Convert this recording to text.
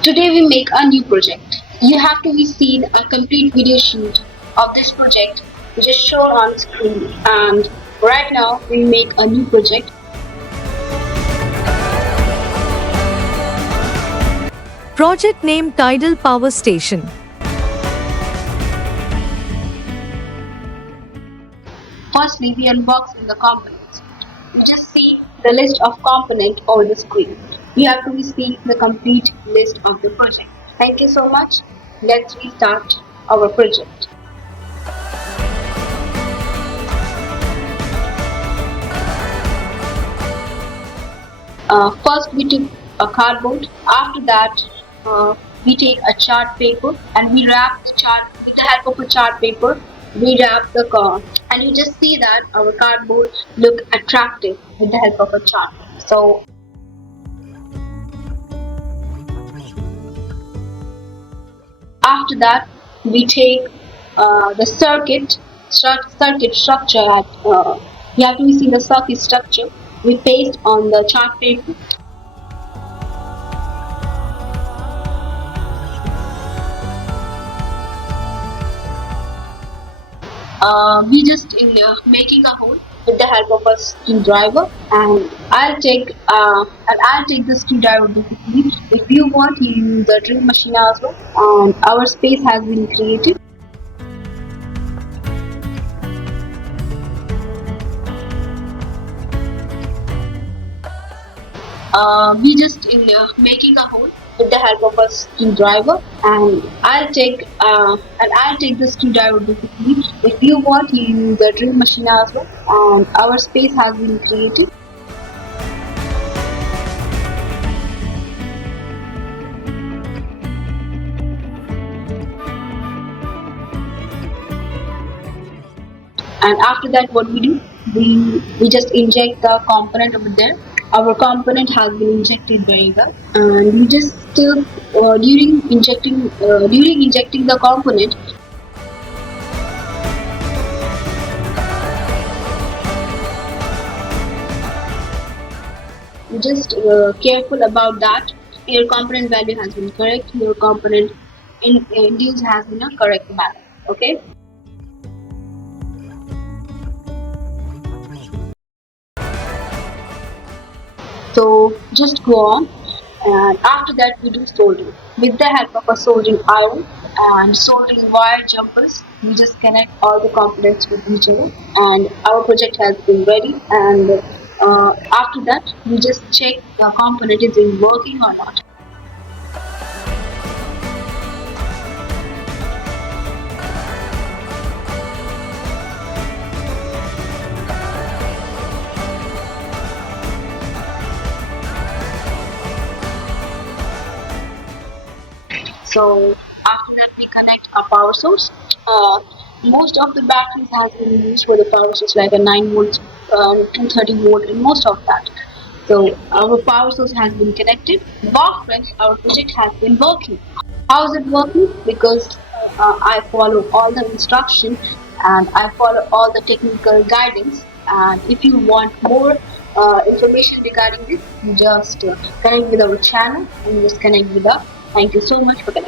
Today we make a new project. You have to be seen a complete video shoot of this project which is shown on screen, and right now we make a new project. Project name Tidal Power Station. Firstly, we unboxing the components. You just see the list of components over the screen. You have to be seeing the complete list of the project. Thank you so much. Let's restart our project. First we took a cardboard. After that we take a chart paper and we wrap the chart with the help of a chart paper. We wrap the car and you just see that our cardboard look attractive with the help of a chart. So after that we take the circuit structure at you have to see the circuit structure. We paste on the chart paper. We just in making a hole with the help of a screwdriver, and I'll take the screwdriver basically. If you want, you use a drill machine as well. And our space has been created. We just in making a hole with the help of a screwdriver, and I'll take the screwdriver basically. If you want, you use a drill machine as well. And our space has been created. And after that, what we do, we just inject the component over there. Our component has been injected very well, and you just during injecting the component, you just careful about that. Your component value has been correct. Your component induce has been a correct value. Okay. So just go on, and after that we do soldering with the help of a soldering iron and soldering wire jumpers. We just connect all the components with each other, and our project has been ready. And after that we just check the component is in working or not. So after that we connect a power source. Most of the batteries has been used for the power source, like a 9 volt, 230 volt, and most of that. So our power source has been connected. Wow friends, our project has been working. How is it working? Because I follow all the instructions and I follow all the technical guidance. And if you want more information regarding this, you just connect with our channel and just connect with us. Thank you so much for connecting.